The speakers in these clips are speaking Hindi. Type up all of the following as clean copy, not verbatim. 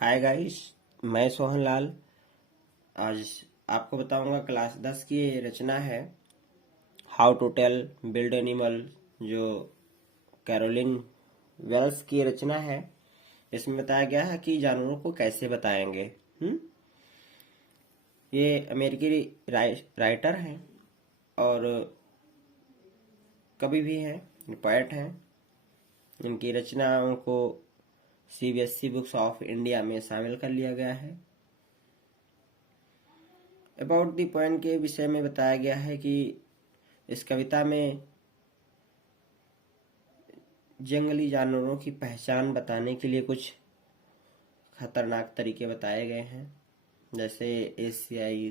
हाय गाइस, मैं सोहन लाल। आज आपको बताऊंगा क्लास 10 की रचना है how to tell build animal, जो कैरोलिन वेल्स की रचना है। इसमें बताया गया है कि जानवरों को कैसे बताएंगे। ये अमेरिकी राइटर हैं और कवि भी हैं, पोएट हैं। इनकी रचनाओं को सीबीएसई बुक्स ऑफ इंडिया में शामिल कर लिया गया है। अबाउट द पॉइंट के विषय में बताया गया है कि इस कविता में जंगली जानवरों की पहचान बताने के लिए कुछ खतरनाक तरीके बताए गए हैं, जैसे एशियाई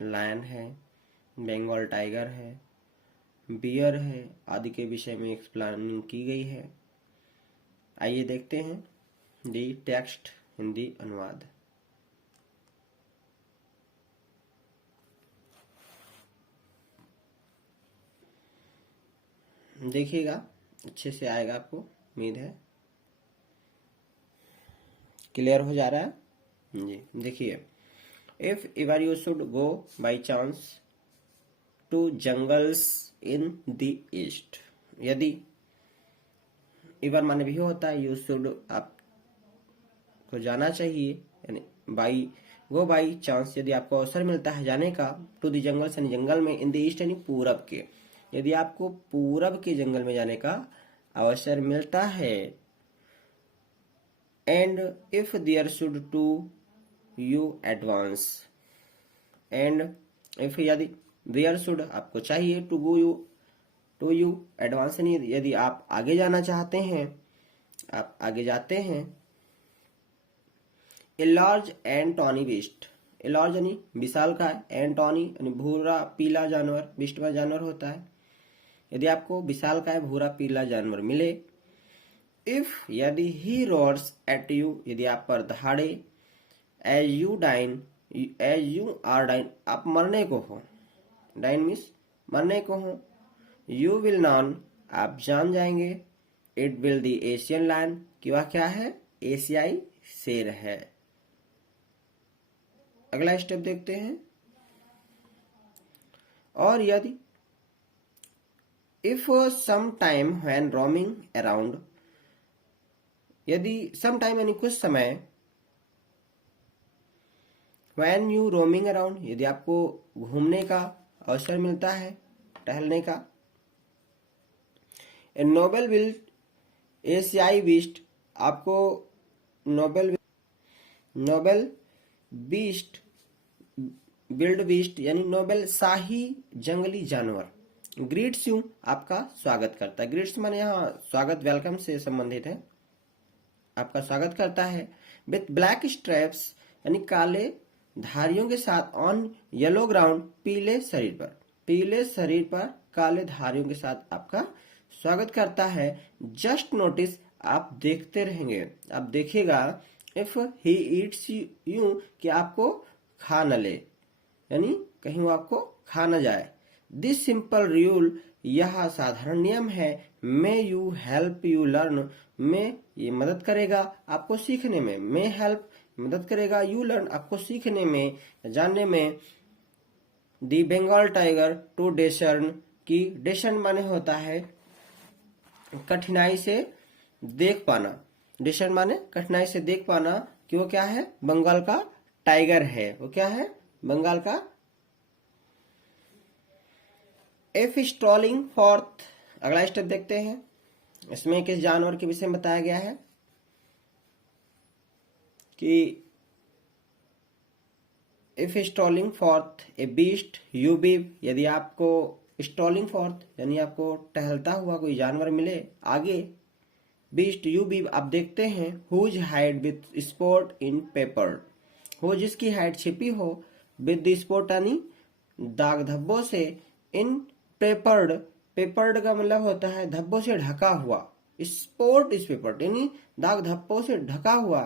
लायन है, बंगाल टाइगर है, बियर है आदि के विषय में एक्सप्लेनिंग की गई है। आइए देखते हैं दी टेक्स्ट, हिंदी अनुवाद। देखिएगा, अच्छे से आएगा, आपको उम्मीद है क्लियर हो जा रहा है जी। देखिए, if ever you should go by chance to jungles in the east, यदि एवर माने भी होता है, यू शुड आपको जाना चाहिए, यानी बाई गो बाई चांस यदि आपको अवसर मिलता है जाने का, टू द जंगल्स यानी जंगल में, इन द ईस्ट यानी पूरब के, यदि आपको पूरब के जंगल में जाने का अवसर मिलता है, and if there should to you advance, and if यदि देयर शुड आपको चाहिए, टू यू एडवांस यानी यदि आप आगे जाना चाहते हैं, आप आगे जाते हैं। A large and tawny beast, a large यानी विशाल का, एंड टॉनी यानी भूरा पीला जानवर, बीस्ट में जानवर होता है। यदि आपको विशाल का भूरा पीला जानवर मिले, इफ यदि ही रोर्स एट यू यदि आप पर दहाड़े, एज यू आर डाइन आप मरने को हो, डाइन मीन्स मरने को हो, यू विल नॉन आप जान जाएंगे, it will the Asian lion कि वह क्या है, एशियाई शेर है। अगला स्टेप देखते हैं। और यदि if some time when roaming around, यदि सम टाइम यानी कुछ समय, व्हेन यू रोमिंग अराउंड यदि आपको घूमने का अवसर मिलता है, टहलने का, ए नोबेल विल्ड एशियाई बीस्ट आपको नोबेल बीस्ट विल्ड बीस्ट यानी नोबेल शाही जंगली जानवर ग्रीट्स यू आपका स्वागत करता है। ग्रीट्स माने यहाँ स्वागत, वेलकम से संबंधित है, आपका स्वागत करता है। विथ ब्लैक स्ट्रैप्स यानी काले धारियों के साथ, ऑन येलो ग्राउंड पीले शरीर पर काले धारियों के साथ आपका स्वागत करता है। जस्ट नोटिस आप देखते रहेंगे, आप देखिएगा, इफ ही ईट्स यू कि आपको खा न ले, यानी कहीं वो आपको खा न जाए। दिस सिंपल रूल यह साधारण नियम है, may you help you learn में ये मदद करेगा आपको सीखने में, मे हेल्प मदद करेगा, यू लर्न आपको सीखने में, जानने में। दी बंगाल टाइगर टू डिसर्न की, डिसर्न माने होता है कठिनाई से देख पाना, डिसर्न माने कठिनाई से देख पाना कि वो क्या है, बंगाल का टाइगर है, वो क्या है, बंगाल का। इफ स्ट्रॉलिंग फॉर्थ, अगला स्टेप देखते हैं। इसमें किस जानवर के विषय में बताया गया है कि if strolling forth a beast you be, यदि आपको स्ट्रॉलिंग फॉर्थ यानी आपको टहलता हुआ कोई जानवर मिले आगे, बीस्ट यू बी आप देखते हैं, whose hide with spot in paper, हो जिसकी हाइड छिपी हो, विद द स्पॉट यानी दाग धब्बों से, इन पेपर्ड, पेपर्ड का मतलब होता है धब्बों से ढका हुआ, स्पॉट इस पेपर्ड यानी दाग धब्बों से ढका हुआ।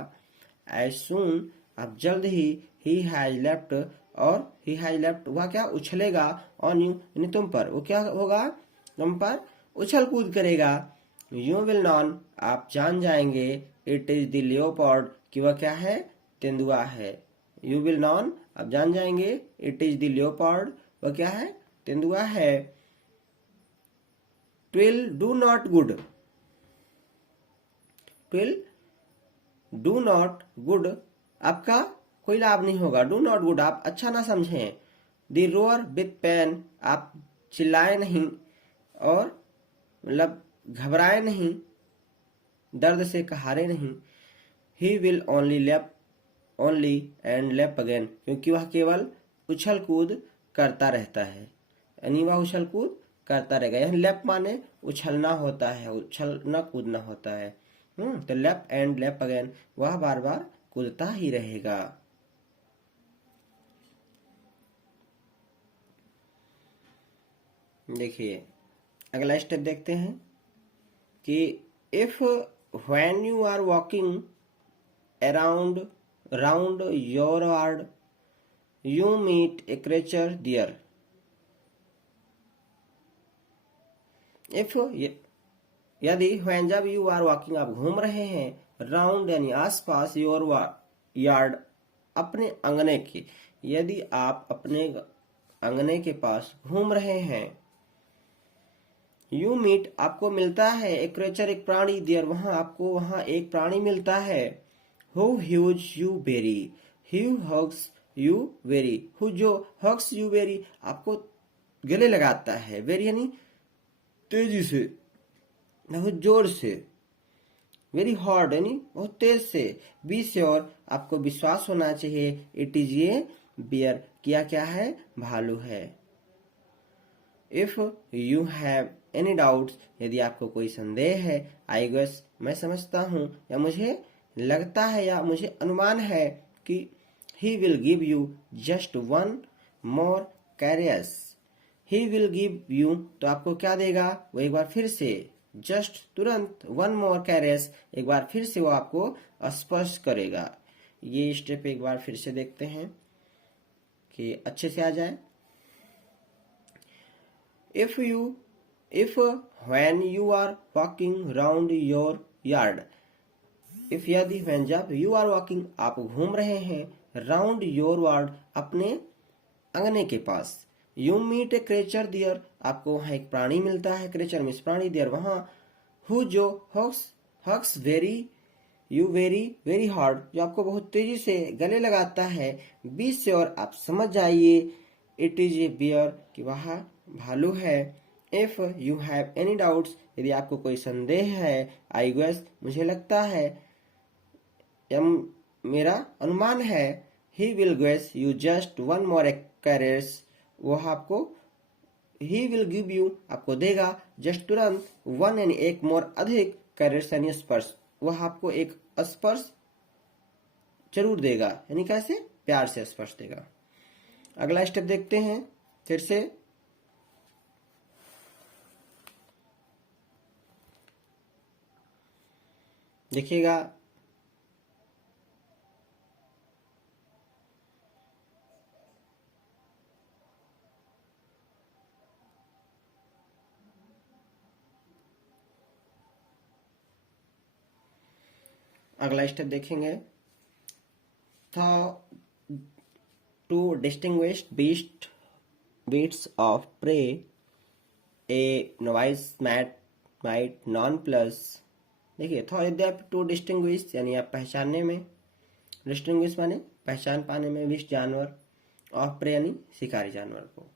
एज सून अब जल्द ही हैज लेफ्ट, और ही हैज लेफ्ट वह क्या उछलेगा, ऑन यू यानी तुम पर, वो क्या होगा, तुम पर उछल कूद करेगा। यू विल नॉन आप जान जाएंगे, इट इज द लियोपार्ड कि वह क्या है, तेंदुआ है। यू विल नॉन, आप जान जाएंगे, इट इज द लियोपार्ड, वह क्या है, तेंदुआ है। Twill do not good, twill do not good, आपका कोई लाभ नहीं होगा। डू नॉट गुड, आप अच्छा ना समझें। द रोअर विथ पेन, आप चिल्लाए नहीं और मतलब घबराए नहीं, दर्द से कहारे नहीं। ही विल ओनली लेप, ओनली एंड लेप अगेन, क्योंकि वह केवल उछल कूद करता रहता है, यानी वह उछल कूद करता रहेगा। यहाँ लेप माने उछलना होता है, उछलना कूदना होता है। तो लेप एंड लेप अगेन, वह बार बार कूदता ही रहेगा। देखिए अगला स्टेप देखते हैं कि if when you are walking around round your ward you meet a creature dear. If यदि व्हेन, जब यू आर वॉकिंग, आप घूम रहे हैं, राउंड यानी आसपास, योर यार्ड, अपने अंगने के, यदि आप अपने अंगने के पास घूम रहे हैं, यू मीट, आपको मिलता है, एक क्रेचर, एक प्राणी, देयर, वहां आपको वहां एक प्राणी मिलता है, who huge you very, who hugs you very, who जो हग्स यू वेरी, आपको गले लगाता है, वेरी यानी तेजी से, बहुत जोर से, वेरी हार्ड यानी बहुत तेज से, बी श्योर, आपको विश्वास होना चाहिए, इट इज ये बियर, किया क्या है, भालू है। If you have any doubts, यदि आपको कोई संदेह है, आई गेस, मैं समझता हूं, या मुझे लगता है, या मुझे अनुमान है कि he will give you just one more कैरियस, ही विल गिव यू, तो आपको क्या देगा, वो एक बार फिर से, जस्ट तुरंत, वन मोर कैरियस, एक बार फिर से वो आपको स्पर्श करेगा। ये स्टेप एक बार फिर से देखते हैं कि अच्छे से आ जाए। If when you are walking round your yard, if यदि when, जब you are walking, आप घूम रहे हैं, round your yard, अपने अंगने के पास, you meet a creature there, आपको वहां एक प्राणी मिलता है, creature मीन्स प्राणी, there वहां, who जो hugs you very hard, जो आपको बहुत तेजी से गले लगाता है, be sure, आप समझ जाइए, it is a bear, कि वह भालू है। If you have any doubts, यदि आपको कोई संदेह है, आई गेस, मुझे लगता है, या मेरा अनुमान है, he will guess you just one more caress, वह आपको, ही विल गिव यू, आपको देगा, जस्ट तुरंत, वन यानी एक, मोर अधिक, कैरेस यानी स्पर्श, वह आपको एक स्पर्श जरूर देगा, यानी कैसे, प्यार से स्पर्श देगा। अगला स्टेप देखते हैं फिर से। देखिएगा, अगला स्टेप देखेंगे, था to distinguish beasts of prey, a novice might non plus। देखिए, थॉ यदि आप टू डिस्टिंग्विश यानी आप पहचानने में, डिस्टिंग्विश माने पहचान पाने में, विश जानवर, ऑफ प्रे यानी शिकारी जानवर को,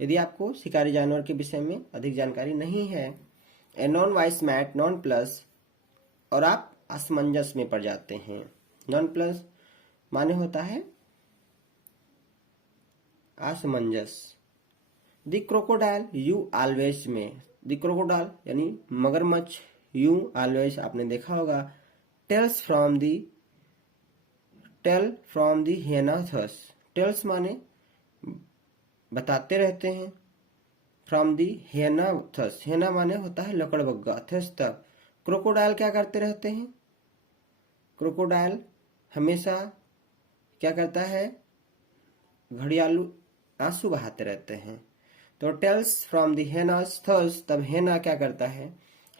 यदि आपको शिकारी जानवर के विषय में अधिक जानकारी नहीं है, a non vice mat non plus, और आप असमंजस में पड़ जाते हैं। नॉन प्लस माने होता है असमंजस। द क्रोकोडाइल यू ऑलवेज में, द क्रोकोडाइल यानी मगरमच्छ, यू ऑलवेज आपने देखा होगा, टेल फ्रॉम द हेनाथस, टेल्स माने बताते रहते हैं, फ्रॉम द हेनाथस, हेना माने होता है लकड़बग्गा, थस तक। क्रोकोडाइल क्या करते रहते हैं, क्रोकोडाइल हमेशा क्या करता है, घड़ियालू आंसू बहाते रहते हैं। तो टेल्स फ्रॉम द हेनास थर्स, तब हेना क्या करता है,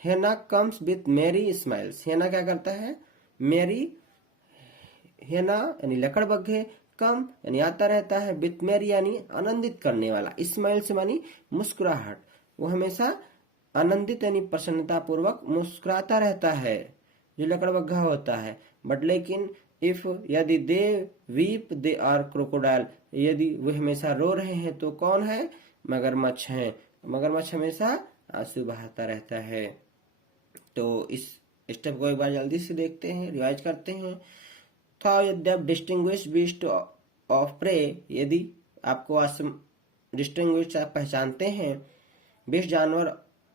हेना कम्स विथ मेरी स्माइल्स, हेना क्या करता है, मेरी हेना यानी लकड़बग्घे, कम यानी आता रहता है, विथ मैरी यानी आनंदित करने वाला, स्माइल से मानी मुस्कुराहट, वो हमेशा आनंदित यानी प्रसन्नता पूर्वक मुस्कुराता रहता है जो लकड़बग्घा होता है। बट लेकिन इफ यदि दे वीप दे आर क्रोकोडाइल, यदि वे हमेशा रो रहे हैं तो कौन है? मगरमच्छ हैं। मगरमच्छ हमेशा आंसू बहाता रहता है। तो इस स्टेप को एक बार जल्दी से देखते हैं, रिवाइज करते हैं। था यद्यप डिस्टिंग्विश बीस्ट ऑफ प्रे, यदि आपको डिस्टिंग्विश आप पहचानते हैं, बीस्ट जानवर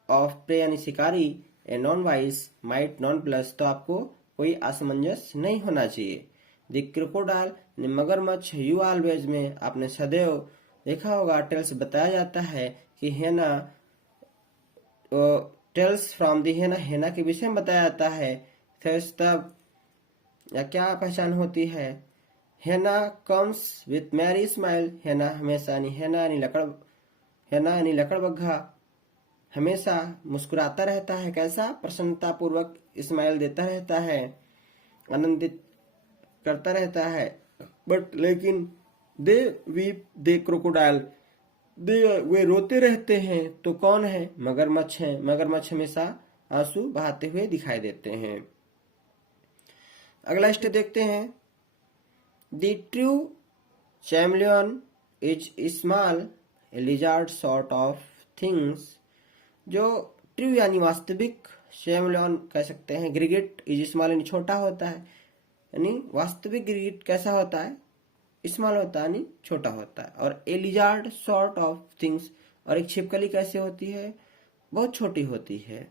ऑफ प्रे यानी शिकारी, ए non vice might non plus, तो आपको कोई असमंजस नहीं होना चाहिए। द क्रोकोडाइल मगरमच्छ, यू ऑलवेज में आपने सदैव देखा होगा, टेल्स बताया जाता है कि हेना, टेल्स फ्रॉम दी हेना, हेना के विषय में बताया जाता है। फिर तब या क्या पहचान होती है? हेना कम्स विथ मैरी स्माइल, हेना हमेशा यानी हेना यानी लकड़बग्घा हमेशा मुस्कुराता रहता है। कैसा? प्रसन्नता पूर्वक स्माइल देता रहता है, आनंदित करता रहता है। बट लेकिन दे वीप दे क्रोकोडाइल, वे रोते रहते हैं तो कौन है? मगरमच्छ है। मगरमच्छ हमेशा आंसू बहाते हुए दिखाई देते हैं। अगला स्टेप देखते हैं। The true chameleon is small lizard sort of things, जो ट्रू यानी वास्तविक, चैमलियन कह सकते हैं, गिरगिट इज स्मॉल यानी छोटा होता है, यानी वास्तविक गिरगिट कैसा होता है? स्मॉल होता है यानी छोटा होता है। और ए लिजार्ड सॉर्ट ऑफ थिंग्स, और एक छिपकली कैसे होती है? बहुत छोटी होती है,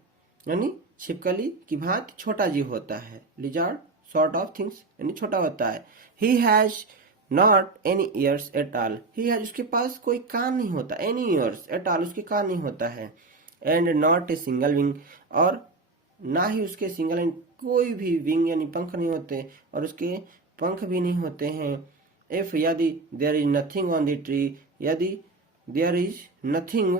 यानी छिपकली की भांति छोटा जीव होता है। लिजार्ड सॉर्ट ऑफ थिंग्स यानी छोटा होता है। He has not any ears at all, he has उसके पास कोई कान नहीं होता, एनी ईयर्स एट ऑल उसके कान नहीं होता है। And not a single wing, और ना ही उसके सिंगल विंग, कोई भी विंग यानी पंख नहीं होते, और उसके पंख भी नहीं होते हैं। इफ यदि there is nothing on the tree, यदि देयर इज नथिंग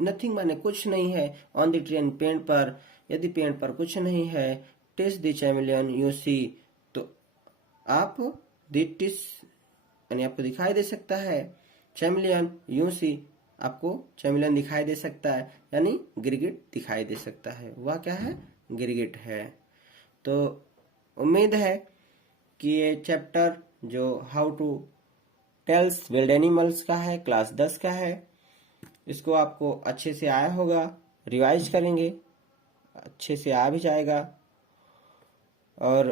नथिंग माने कुछ नहीं है, ऑन द ट्री पेड़ पर, यदि पेड़ पर कुछ नहीं है, टिस द चैमलियन यू सी, तो आप टिस यानी आपको दिखाई दे सकता है। चैमलियन यू सी, आपको चैमलियन दिखाई दे सकता है, यानी गिरगिट दिखाई दे सकता है। वह क्या है? गिरगिट है। तो उम्मीद है कि ये चैप्टर जो how to tells wild animals का है, क्लास 10 का है, इसको आपको अच्छे से आया होगा। रिवाइज करेंगे, अच्छे से आ भी जाएगा। और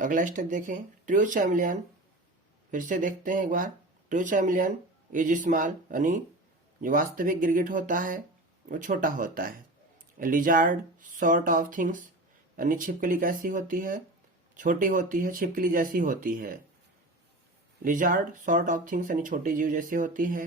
अगला स्टेप देखें। ट्रू चैमलियन, फिर से देखते हैं एक बार। ट्रू चैमलियन इज स्मॉल, यानी जो वास्तविक गिरगिट होता है वो छोटा होता है। लिजार्ड सॉर्ट ऑफ थिंग्स, यानी छिपकली कैसी होती है? छोटी होती है, छिपकली जैसी होती है। लिजार्ड सॉर्ट ऑफ थिंग्स यानी छोटी जीव जैसी होती है।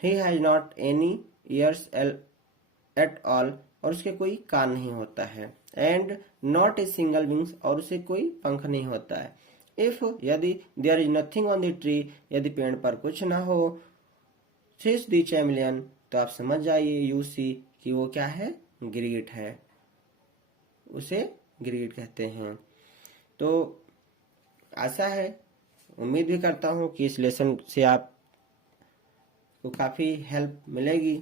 He has not any ears at all, और उसके कोई कान नहीं होता है। And not a single wings, और उसे कोई पंख नहीं होता है। इफ यदि there is nothing on the tree, यदि पेड़ पर कुछ ना हो, सिस द चैमलियन, तो आप समझ जाइए यू सी कि वो क्या है? गिरगिट है, उसे गिरगिट कहते हैं। तो आशा है, उम्मीद भी करता हूँ कि इस लेसन से आप को काफ़ी हेल्प मिलेगी।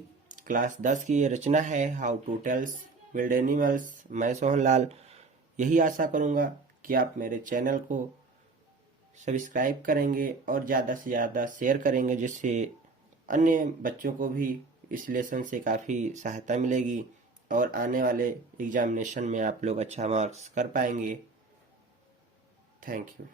क्लास 10 की ये रचना है how to tells wild animals. मैं सोहन लाल यही आशा करूँगा कि आप मेरे चैनल को सब्सक्राइब करेंगे और ज़्यादा से ज़्यादा शेयर करेंगे, जिससे अन्य बच्चों को भी इस लेसन से काफ़ी सहायता मिलेगी और आने वाले एग्जामिनेशन में आप लोग अच्छा मार्क्स कर पाएंगे। Thank you.